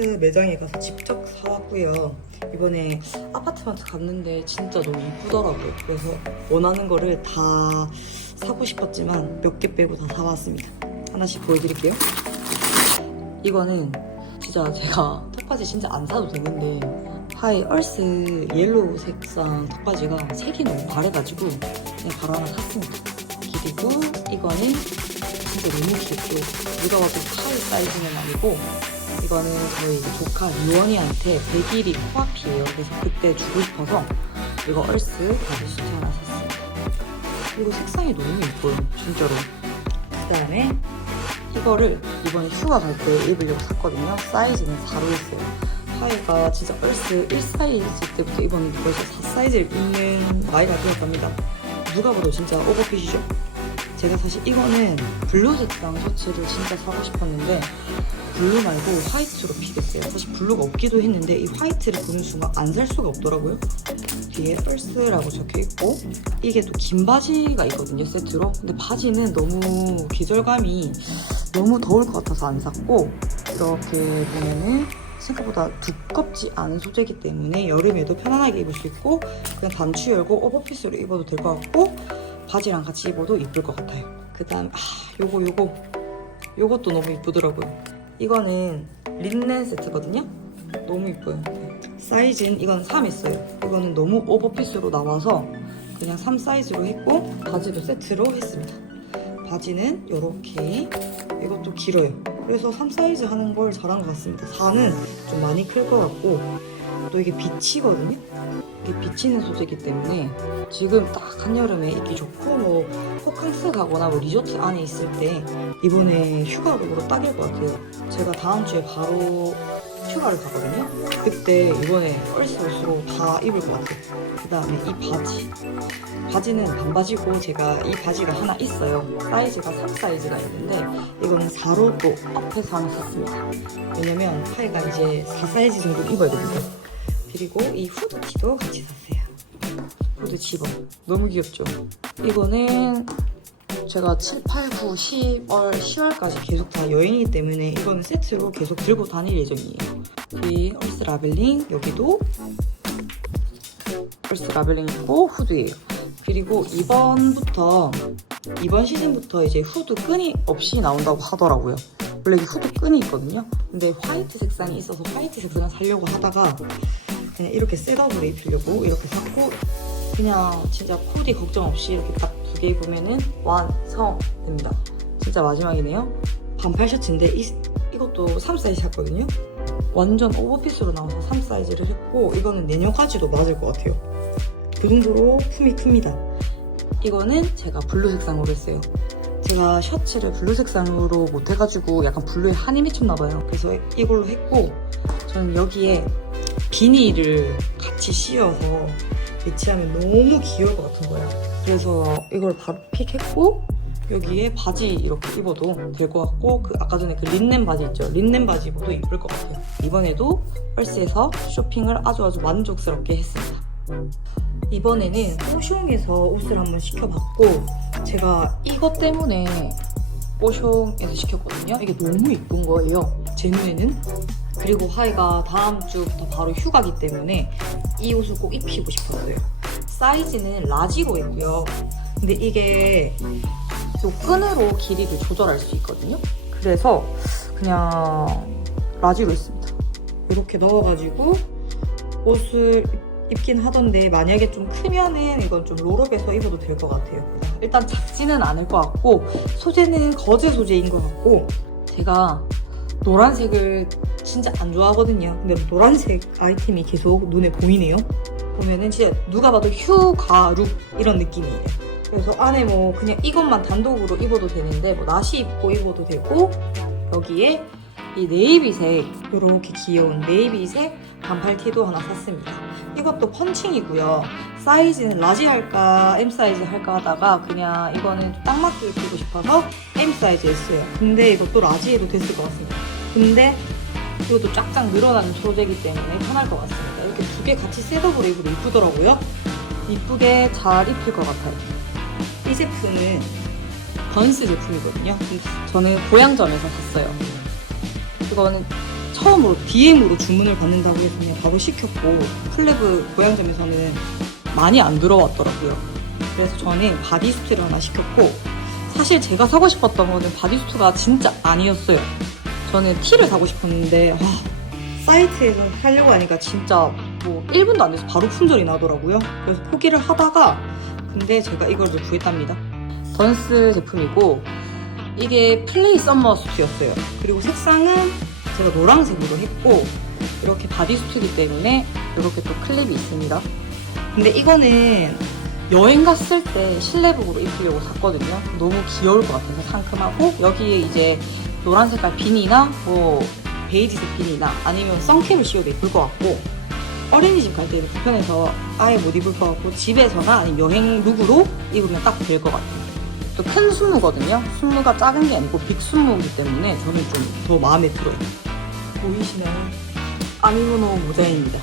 화이트 매장에 가서 직접 사왔고요. 이번에 아파트마트 갔는데 진짜 너무 이쁘더라고요. 그래서 원하는 거를 다 사고 싶었지만 몇 개 빼고 다 사왔습니다. 하나씩 보여드릴게요. 이거는 진짜 제가 턱받이 진짜 안 사도 되는데 하이 얼스 옐로우 색상 턱받이가 색이 너무 바래가지고 그냥 바로 하나 샀습니다. 그리고 이거는 진짜 너무 귀엽고 누가 봐도 하이 사이즈는 아니고 이거는 저희 조카 리원이한테 100일이 코앞이에요. 그래서 그때 주고 싶어서 이거 얼스 바디슈트 하나 샀습니다. 그리고 색상이 너무 예뻐요. 진짜로. 그 다음에 이거를 이번에 휴가 갈 때 입으려고 샀거든요. 사이즈는 4로였어요. 하이가 진짜 얼스 1사이즈 때부터 입었는데 벌써 4사이즈를 입는 나이가 되었답니다. 누가 봐도 진짜 오버핏이죠? 제가 사실 이거는 블루 색상 셔츠를 진짜 사고 싶었는데 블루 말고 화이트로 픽했어요. 사실 블루가 없기도 했는데 이 화이트를 보는 순간 안 살 수가 없더라고요. 뒤에 얼스라고 적혀있고 이게 또 긴 바지가 있거든요, 세트로. 근데 바지는 너무 계절감이 너무 더울 것 같아서 안 샀고 이렇게 보면은 생각보다 두껍지 않은 소재이기 때문에 여름에도 편안하게 입을 수 있고 그냥 단추 열고 오버핏으로 입어도 될 것 같고 바지랑 같이 입어도 이쁠 것 같아요. 그 다음 요것도 너무 이쁘더라고요. 이거는 린넨 세트거든요. 너무 이뻐요. 사이즈는 이건 3 했어요. 이거는 너무 오버핏으로 나와서 그냥 3 사이즈로 했고 바지도 세트로 했습니다. 바지는 이렇게 이것도 길어요. 그래서 3 사이즈 하는 걸 잘한 것 같습니다. 4는 좀 많이 클 것 같고 또 이게 비치거든요. 이게 비치는 소재이기 때문에 지금 딱 한여름에 입기 좋고 뭐 호캉스 가거나 뭐 리조트 안에 있을 때 이번에 휴가룩으로 딱일 것 같아요. 제가 다음 주에 바로 휴가를 가거든요. 그때 이번에 얼스 옷으로 다 입을 것 같아요. 그 다음에 이 바지는 반바지고 제가 이 바지가 하나 있어요. 사이즈가 3 사이즈가 있는데 이거는 4로 또 앞에서 하나 샀습니다. 왜냐면 하이가 이제 4 사이즈 정도 입어야 되거든요. 그리고 이 후드티도 같이 샀어요. 후드 집어 너무 귀엽죠? 이거는 제가 7, 8, 9, 10월까지 계속 다 여행이기 때문에 이거는 세트로 계속 들고 다닐 예정이에요. 이 얼스 라벨링 여기도 얼스 라벨링 있고 후드예요. 그리고 이번 시즌부터 이제 후드 끈이 없이 나온다고 하더라고요. 원래 이 후드 끈이 있거든요. 근데 화이트 색상이 있어서 화이트 색상을 사려고 하다가 그냥 이렇게 셋업으로 입히려고 이렇게 샀고 그냥 진짜 코디 걱정 없이 이렇게 딱 2개 입으면은 완성됩니다. 진짜 마지막이네요. 반팔 셔츠인데 이것도 3 사이즈 샀거든요. 완전 오버핏으로 나와서 3 사이즈를 했고 이거는 내년까지도 맞을 것 같아요. 그 정도로 품이 큽니다. 이거는 제가 블루 색상으로 했어요. 제가 셔츠를 블루 색상으로 못해가지고 약간 블루에 한이 맺혔나봐요. 그래서 이걸로 했고 저는 여기에 비닐을 같이 씌워서 매치하면 너무 귀여울 것 같은 거예요. 그래서 이걸 바로 픽했고 여기에 바지 이렇게 입어도 될 것 같고 아까 전에 그 린넨 바지 있죠? 린넨 바지 입어도 이쁠 것 같아요. 이번에도 얼스에서 쇼핑을 아주 만족스럽게 했습니다. 이번에는 뽀숑에서 옷을 한번 시켜봤고 제가 이것 때문에 뽀숑에서 시켰거든요. 이게 너무 이쁜 거예요. 제 눈에는. 그리고 하이가 다음 주부터 바로 휴가기 때문에 이 옷을 꼭 입히고 싶었어요. 사이즈는 라지로 있고요. 근데 이게 요 끈으로 길이를 조절할 수 있거든요. 그래서 그냥 라지로 있습니다. 이렇게 넣어가지고 옷을 입긴 하던데 만약에 좀 크면은 이건 좀 롤업해서 입어도 될 것 같아요. 일단 작지는 않을 것 같고 소재는 거즈 소재인 것 같고 제가 노란색을 진짜 안 좋아하거든요. 근데 노란색 아이템이 계속 눈에 보이네요. 보면은 진짜 누가 봐도 휴가룩 이런 느낌이에요. 그래서 안에 뭐 그냥 이것만 단독으로 입어도 되는데 뭐 나시 입고 입어도 되고 여기에 이 네이비색 이렇게 귀여운 네이비색 반팔티도 하나 샀습니다. 이것도 펀칭이고요. 사이즈는 라지 할까 M 사이즈 할까 하다가 그냥 이거는 딱 맞게 입고 싶어서 M 사이즈 했어요. 근데 이것도 라지해도 됐을 것 같습니다. 근데 이것도 쫙쫙 늘어나는 소재이기 때문에 편할 것 같습니다. 이렇게 2개 같이 셋업으로 입어도 이쁘더라고요. 이쁘게 잘 입힐 것 같아요. 이 제품은 번스 제품이거든요. 저는 고향점에서 샀어요. 이거는 처음으로 DM으로 주문을 받는다고 해서 그냥 바로 시켰고 플래브 고양점에서는 많이 안 들어왔더라고요. 그래서 저는 바디수트를 하나 시켰고 사실 제가 사고 싶었던 거는 바디수트가 진짜 아니었어요. 저는 티를 사고 싶었는데 사이트에서 사려고 하니까 진짜 뭐 1분도 안 돼서 바로 품절이 나더라고요. 그래서 포기를 하다가 근데 제가 이걸 구했답니다. 던스 제품이고 이게 플레이 썸머 수트였어요. 그리고 색상은 제가 노란색으로 했고 이렇게 바디수트이기 때문에 이렇게 또 클립이 있습니다. 근데 이거는 여행 갔을 때 실내복으로 입으려고 샀거든요. 너무 귀여울 것 같아서 상큼하고 여기에 이제 노란 색깔 비니나 뭐 베이지색 비니나 아니면 선캡을 씌워도 예쁠 것 같고 어린이집 갈 때는 불편해서 아예 못 입을 것 같고 집에서나 아니면 여행 룩으로 입으면 딱 될 것 같아요. 또 큰 순무거든요. 순무가 작은 게 아니고 빅 순무이기 때문에 저는 좀 더 마음에 들어요. 보이시나요? 아미모노 모자입니다.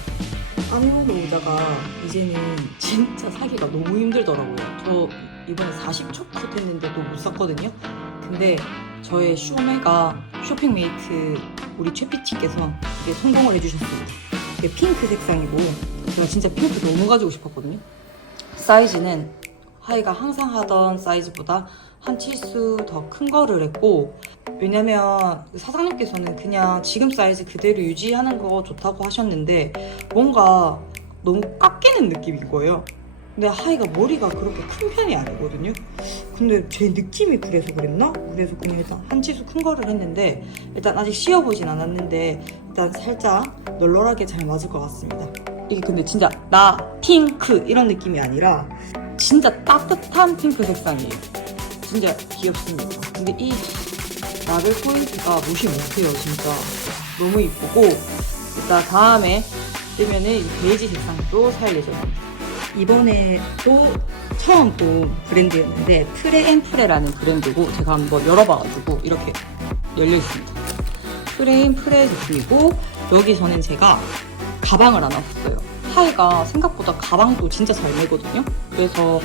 아미모노 모자가 이제는 진짜 사기가 너무 힘들더라고요. 저 이번에 40초 컷 했는데도 못 샀거든요. 근데 저의 쇼메가 쇼핑메이트 우리 최피티께서 이게 성공을 해주셨습니다. 이게 핑크 색상이고 제가 진짜 핑크 너무 가지고 싶었거든요. 사이즈는 하이가 항상 하던 사이즈보다 한 치수 더 큰 거를 했고 왜냐면 사장님께서는 그냥 지금 사이즈 그대로 유지하는 거 좋다고 하셨는데 뭔가 너무 깎이는 느낌인 거예요. 근데 하이가 머리가 그렇게 큰 편이 아니거든요. 근데 제 느낌이 그래서 그랬나? 그래서 그냥 일단 한 치수 큰 거를 했는데 일단 아직 씌워보진 않았는데 일단 살짝 널널하게 잘 맞을 것 같습니다. 이게 근데 진짜 나 핑크 이런 느낌이 아니라 진짜 따뜻한 핑크 색상이에요. 진짜 귀엽습니다. 근데 이 라벨 포인트가 무시 못해요. 진짜 너무 이쁘고 일단 다음에 뜨면은 이 베이지 색상도 살 예정입니다. 이번에 또 처음 본 브랜드였는데 프레앤프레라는 브랜드고 제가 한번 열어봐가지고 이렇게 열려있습니다. 프레앤프레 제품이고 여기서는 제가 가방을 하나 샀어요. 하이가 생각보다 가방도 진짜 잘 매거든요. 그래서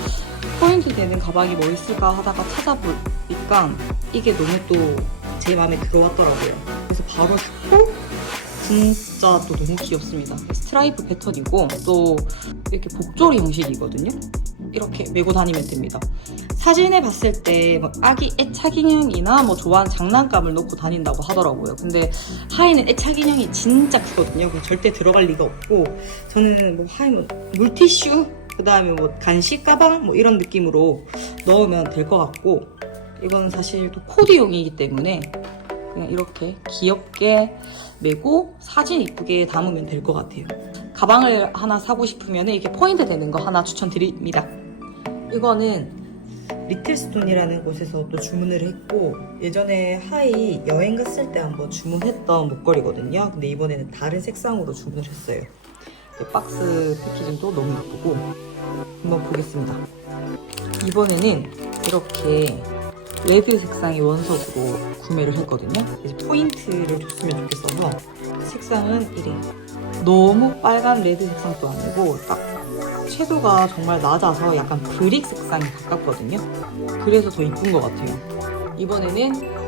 포인트 되는 가방이 뭐 있을까 하다가 찾아보니까 이게 너무 또 제 마음에 들어왔더라고요. 그래서 바로 샀고 진짜 또 너무 귀엽습니다. 스트라이프 패턴이고 또 이렇게 복조리 형식이거든요. 이렇게 메고 다니면 됩니다. 사진에 봤을 때 막 아기 애착 인형이나 뭐 좋아하는 장난감을 놓고 다닌다고 하더라고요. 근데 하이는 애착 인형이 진짜 크거든요. 그래서 절대 들어갈 리가 없고 저는 뭐 하이 뭐 물티슈 그 다음에 뭐 간식 가방 뭐 이런 느낌으로 넣으면 될 것 같고 이거는 사실 또 코디용이기 때문에 그냥 이렇게 귀엽게 메고 사진 이쁘게 담으면 될 것 같아요. 가방을 하나 사고 싶으면 이렇게 포인트 되는 거 하나 추천드립니다. 이거는 리틀스톤이라는 곳에서 또 주문을 했고 예전에 하이 여행 갔을 때 한번 주문했던 목걸이거든요. 근데 이번에는 다른 색상으로 주문을 했어요. 박스 패키징도 너무 예쁘고 한번 보겠습니다. 이번에는 이렇게 레드 색상의 원석으로 구매를 했거든요. 그래서 포인트를 줬으면 좋겠어서 색상은 이래. 너무 빨간 레드 색상도 아니고 딱 채도가 정말 낮아서 약간 브릭 색상에 가깝거든요. 그래서 더 이쁜 것 같아요. 이번에는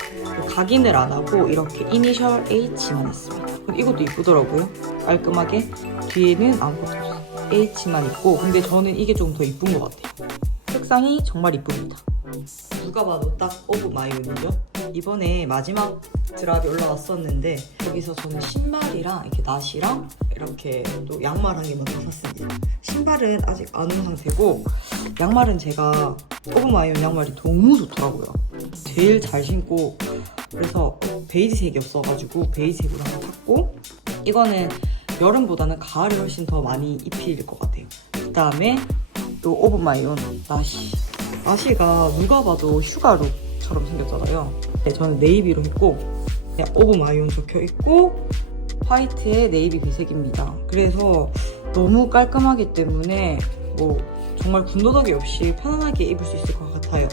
각인을 안 하고 이렇게 이니셜 H만 했습니다. 이것도 이쁘더라고요. 깔끔하게 뒤에는 아무것도 없어요. H만 있고 근데 저는 이게 좀 더 이쁜 것 같아요. 색상이 정말 이쁩니다. 누가 봐도 딱 오브 마이온이죠. 이번에 마지막 드랍이 올라왔었는데 거기서 저는 신발이랑 이렇게 낫이랑 이렇게 또 양말 한 개만 더 샀습니다. 신발은 아직 안 온 상태고 양말은 제가 오브 마이온 양말이 너무 좋더라고요. 제일 잘 신고 그래서 베이지색이었어가지고 베이지색으로 하나 샀고 이거는 여름보다는 가을이 훨씬 더 많이 입힐 것 같아요. 그 다음에 요 오브 마이온 나시가 누가 봐도 휴가룩처럼 생겼잖아요. 네, 저는 네이비로 했고 그냥 오브 마이온 적혀있고 화이트에 네이비 배색입니다. 그래서 너무 깔끔하기 때문에 뭐 정말 군더더기 없이 편안하게 입을 수 있을 것 같아요.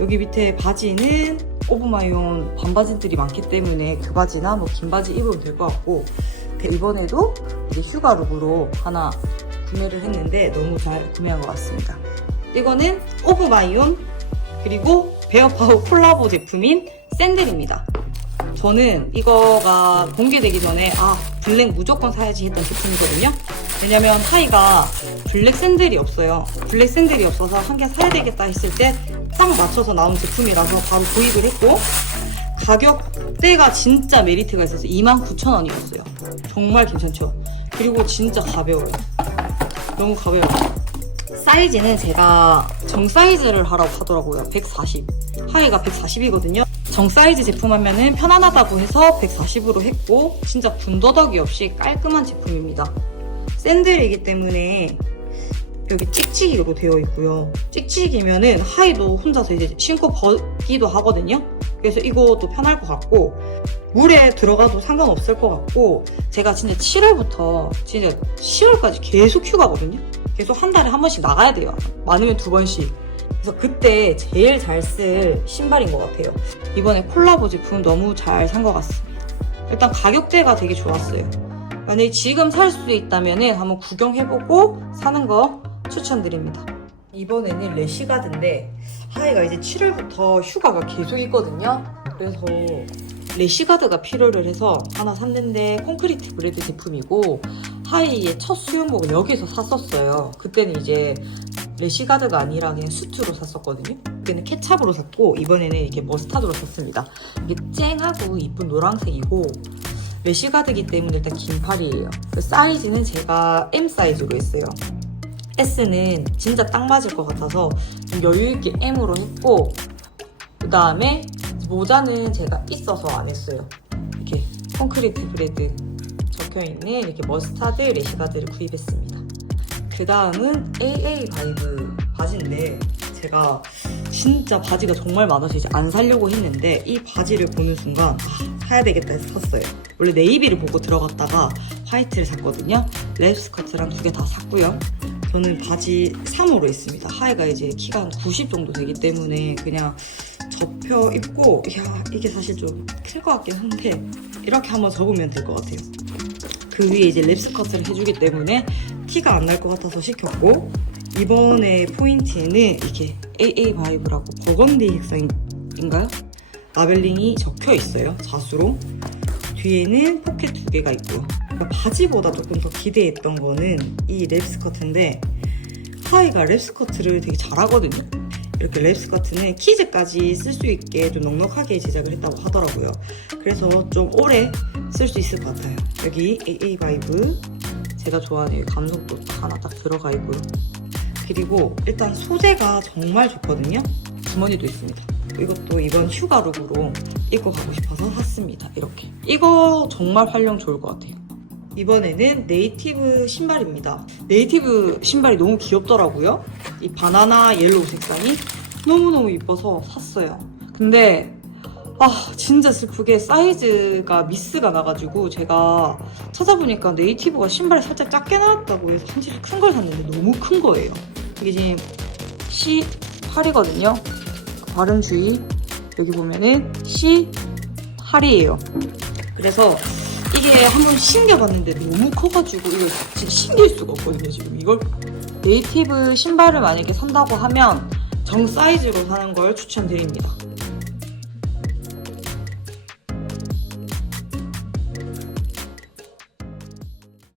여기 밑에 바지는 오브 마이온 반바지들이 많기 때문에 그 바지나 뭐 긴 바지 입으면 될 것 같고 이번에도 이제 휴가룩으로 하나 구매를 했는데 너무 잘 구매한 것 같습니다. 이거는 오브 마이온 그리고 베어파워 콜라보 제품인 샌들입니다. 저는 이거가 공개되기 전에 블랙 무조건 사야지 했던 제품이거든요. 왜냐면 하이가 블랙 샌들이 없어요. 블랙 샌들이 없어서 한 개 사야 되겠다 했을 때 딱 맞춰서 나온 제품이라서 바로 구입을 했고, 가격대가 진짜 메리트가 있어서 29,000원이었어요. 정말 괜찮죠? 그리고 진짜 가벼워요. 너무 가벼워요. 사이즈는 제가 정 사이즈를 하라고 하더라고요. 140. 하이가 140이거든요. 정 사이즈 제품 하면은 편안하다고 해서 140으로 했고, 진짜 군더더기 없이 깔끔한 제품입니다. 샌들이기 때문에 여기 찍찍이로 되어 있고요. 찍찍이면은 하이도 혼자서 이제 신고 벗기도 하거든요. 그래서 이것도 편할 것 같고, 물에 들어가도 상관없을 것 같고, 제가 진짜 7월부터 진짜 10월까지 계속 휴가거든요. 계속 한 달에 한 번씩 나가야 돼요. 많으면 2번씩. 그래서 그때 제일 잘 쓸 신발인 것 같아요. 이번에 콜라보 제품 너무 잘 산 것 같습니다. 일단 가격대가 되게 좋았어요. 만약에 지금 살 수 있다면 한번 구경해보고 사는 거 추천드립니다. 이번에는 래시가드인데, 하이가 이제 7월부터 휴가가 계속 있거든요. 그래서 래시가드가 필요를 해서 하나 샀는데, 콘크리트 브레드 제품이고, 하이의 첫 수영복을 여기서 샀었어요. 그때는 이제 래시가드가 아니라 그냥 수트로 샀었거든요. 그때는 케찹으로 샀고, 이번에는 이렇게 머스타드로 샀습니다. 이게 쨍하고 이쁜 노란색이고, 래시가드이기 때문에 일단 긴 팔이에요. 사이즈는 제가 M 사이즈로 했어요. S는 진짜 딱 맞을 것 같아서 좀 여유있게 M으로 했고, 그 다음에 모자는 제가 있어서 안 했어요. 이렇게 콘크리트 브레드 적혀있는 이렇게 머스타드 래시가드를 구입했습니다. 그 다음은 AA 바이브 바지인데, 제가 진짜 바지가 정말 많아서 이제 안 사려고 했는데, 이 바지를 보는 순간 사야 되겠다 해서 샀어요. 원래 네이비를 보고 들어갔다가 화이트를 샀거든요. 랩 스커트랑 2개 다 샀고요. 저는 바지 3호로 했습니다. 하이가 이제 키가 한 90 정도 되기 때문에 그냥 접혀 입고, 이게 사실 좀 클 것 같긴 한데 이렇게 한번 접으면 될 것 같아요. 그 위에 이제 랩 스커트를 해주기 때문에 티가 안 날 것 같아서 시켰고, 이번에 포인트에는 이렇게 AA 바이브라고 버건디 색상인가요? 라벨링이 적혀 있어요. 자수로. 뒤에는 포켓 2개가 있고요. 바지보다 조금 더 기대했던 거는 이 랩 스커트인데, 하이가 랩 스커트를 되게 잘하거든요. 이렇게 랩 스커트는 키즈까지 쓸 수 있게 좀 넉넉하게 제작을 했다고 하더라고요. 그래서 좀 오래 쓸 수 있을 것 같아요. 여기 AA 바이브 제가 좋아하는 감성도 하나 딱 들어가 있고요. 그리고 일단 소재가 정말 좋거든요. 주머니도 있습니다. 이것도 이번 휴가룩으로 입고 가고 싶어서 샀습니다. 이렇게. 이거 정말 활용 좋을 것 같아요. 이번에는 네이티브 신발입니다. 네이티브 신발이 너무 귀엽더라고요. 이 바나나 옐로우 색상이 너무너무 이뻐서 샀어요. 근데 진짜 슬프게 사이즈가 미스가 나가지고, 제가 찾아보니까 네이티브가 신발이 살짝 작게 나왔다고 해서 사실 큰 걸 샀는데 너무 큰 거예요. 이게 지금 C8이거든요. 발음 주의. 여기 보면은 C8이에요. 그래서 이게 한번 신겨봤는데 너무 커가지고 이걸 진짜 신길 수가 없거든요. 지금 이걸 네이티브 신발을 만약에 산다고 하면 정 사이즈로 사는 걸 추천드립니다.